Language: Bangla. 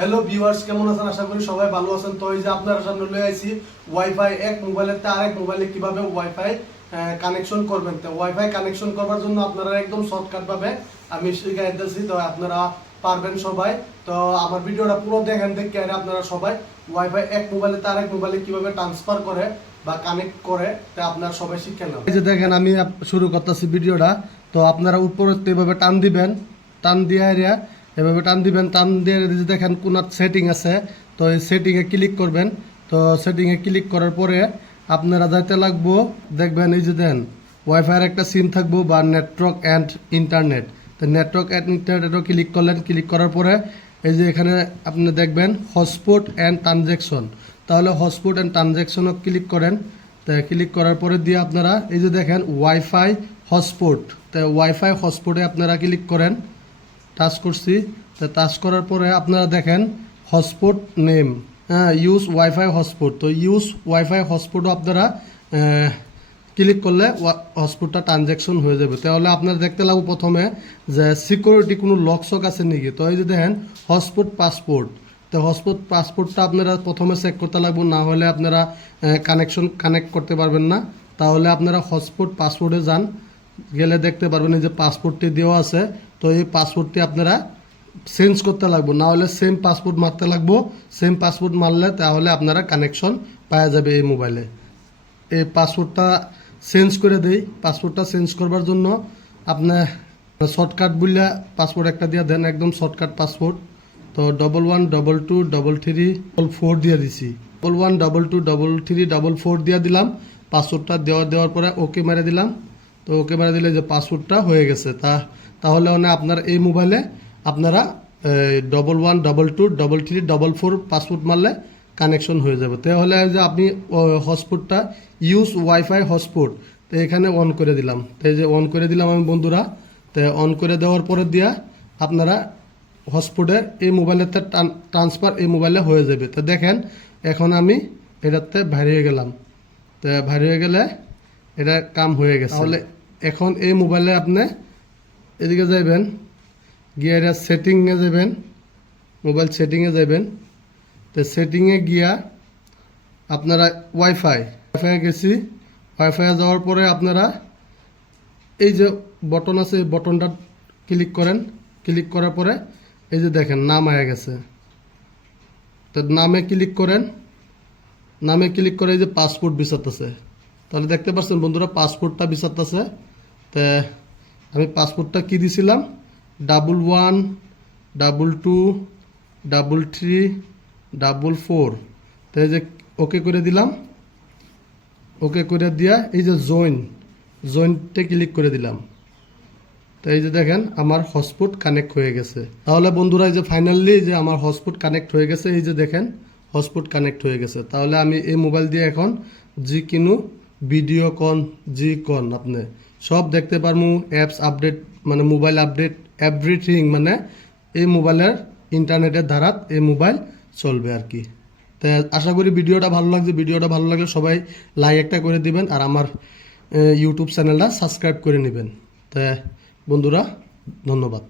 হ্যালো ভিউয়ার্স, কেমন আছেন? আশা করি সবাই ভালো আছেন। তো এই যে আপনারা সামনে লয়ে আইছি ওয়াইফাই এক মোবাইলের তে আরেক মোবাইলে কিভাবে ওয়াইফাই কানেকশন করবেন। তো ওয়াইফাই কানেকশন করার জন্য আপনারা একদম শর্টকাট ভাবে আমি শিখাই দিতেছি, তো আপনারা পারবেন সবাই। তো আমার ভিডিওটা পুরো দেখেন, দেখে আপনারা সবাই ওয়াইফাই এক মোবাইলে তে আরেক মোবাইলে কিভাবে ট্রান্সফার করে বা কানেক্ট করে তা আপনারা সবাই শিখে নেন। এই যে দেখেন, আমি শুরু করতেছি ভিডিওটা। তো আপনারা উপরে এইভাবে টান দিবেন, টান দিয়ে এভাবে টান দিবেন। টান দিয়ে দেখেন কোন সেটিং আছে, তো এই সেটিংয়ে ক্লিক করবেন। তো সেটিংয়ে ক্লিক করার পরে আপনারা যাইতে লাগবো, দেখবেন এই যে দেন ওয়াইফাইয়ের একটা সিম থাকবো বা নেটওয়ার্ক অ্যান্ড ইন্টারনেট। তো নেটওয়ার্ক অ্যান্ড ইন্টারনেটও ক্লিক করলেন। ক্লিক করার পরে এই যে এখানে আপনি দেখবেন হটস্পট অ্যান্ড ট্রানজ্যাকশন। তাহলে হটস্পট অ্যান্ড ট্রানজ্যাকশনও ক্লিক করেন। তো ক্লিক করার পরে দিয়ে আপনারা এই যে দেখেন ওয়াইফাই হটস্পট, তো ওয়াইফাই হটস্পটে আপনারা ক্লিক করেন। টাচ করছি, তো টাচ করার পরে আপনারা দেখেন hotspot name, use wifi hotspot. তো ইউজ ওয়াইফাই হটস্পটও আপনারা ক্লিক করলে হটস্পটটা ট্রানজ্যাকশন হয়ে যাবে। তাহলে আপনারা দেখতে লাগবে প্রথমে যে সিকিউরিটি কোনো লকশক আছে নাকি। তো এই যে দেখেন হটস্পট পাসপোর্ট, তো হটস্পট পাসপোর্টটা আপনারা প্রথমে চেক করতে লাগবে, না হলে আপনারা কানেক্ট করতে পারবেন না। তাহলে আপনারা হটস্পট পাসপোর্টে যান, গেলে দেখতে পারবেন এই যে পাসপোর্টটি দেওয়া আছে। তো এই পাসপোর্টটি আপনারা চেঞ্জ করতে লাগবে, না হলে সেম পাসপোর্ট মারতে লাগবো। সেম পাসপোর্ট মারলে তাহলে আপনারা কানেকশন পাওয়া যাবে এই মোবাইলে। এই পাসপোর্টটা চেঞ্জ করে দেই। পাসপোর্টটা চেঞ্জ করবার জন্য আপনার শর্টকাট বললে পাসপোর্ট একটা দিয়ে দেন, একদম শর্টকাট পাসপোর্ট। তো 11122344 দিয়ে দিছি, 11122344 দিয়ে দিলাম। পাসওয়ার্ডটা দেওয়ার পরে ওকে মেরে দিলাম। তো ওকে মেরে দিলে যে পাসওয়ার্ডটা হয়ে গেছে। তাহলে মানে আপনার এই মোবাইলে আপনারা 11122344 পাসওয়ার্ড মারলে কানেকশন হয়ে যাবে। তাহলে যে আপনি হটস্পটটা ইউজ ওয়াইফাই হটস্পট, তো এখানে অন করে দিলাম। তো এই যে অন করে দিলাম আমি বন্ধুরা। তো অন করে দেওয়ার পরে দিয়া আপনারা হটস্পটে এই মোবাইলেতে ট্রান্সফার এই মোবাইলে হয়ে যাবে। তো দেখেন এখন আমি এটাতে বাইরে হয়ে গেলাম। তো বাইরে হয়ে গেলে এটা কাম হয়ে গেছে। তাহলে এখন এই মোবাইলে আপনি এদিকে যাবেন, গিয়ে এটা সেটিংয়ে যাবেন, মোবাইল সেটিংয়ে যাবেন। তো সেটিংয়ে গিয়া আপনারা ওয়াইফাই গেছি। ওয়াইফাই যাওয়ার পরে আপনারা এই যে বটন আছে, এই বটনটা ক্লিক করেন। ক্লিক করার পরে এই যে দেখেন নাম আয়া গেছে। তো নামে ক্লিক করেন। নামে ক্লিক করে এই যে পাসপোর্ট বিচারতেছে। তাহলে দেখতে পাচ্ছেন বন্ধুরা পাসপোর্টটা বিচারতেছে। তো আমি পাসপোর্টটা কি দিছিলাম, 11223344। তো এই যে ওকে করে দিলাম। ওকে করে দিয়া এই যে জয়েন্টে ক্লিক করে দিলাম। তো এই যে দেখেন আমার হটস্পট কানেক্ট হয়ে গেছে। তাহলে বন্ধুরা এই যে ফাইনালি যে আমার হটস্পট কানেক্ট হয়ে গেছে, এই যে দেখেন হটস্পট কানেক্ট হয়ে গেছে। তাহলে আমি এই মোবাইল দিয়ে এখন যে কোনো ভিডিও কন জি কন আপনি সব দেখতে পারবো। অ্যাপস আপডেট মানে মোবাইল আপডেট এভরিথিং, মানে এই মোবাইলের ইন্টারনেটের ধারাত এই মোবাইল চলবে আর কি। তো আশা করি ভিডিওটা ভালো লাগছে। ভিডিওটা ভালো লাগলে সবাই লাইক একটা করে দিবেন, আর আমার ইউটিউব চ্যানেলটা সাবস্ক্রাইব করে নেবেন। তো বন্ধুরা ধন্যবাদ।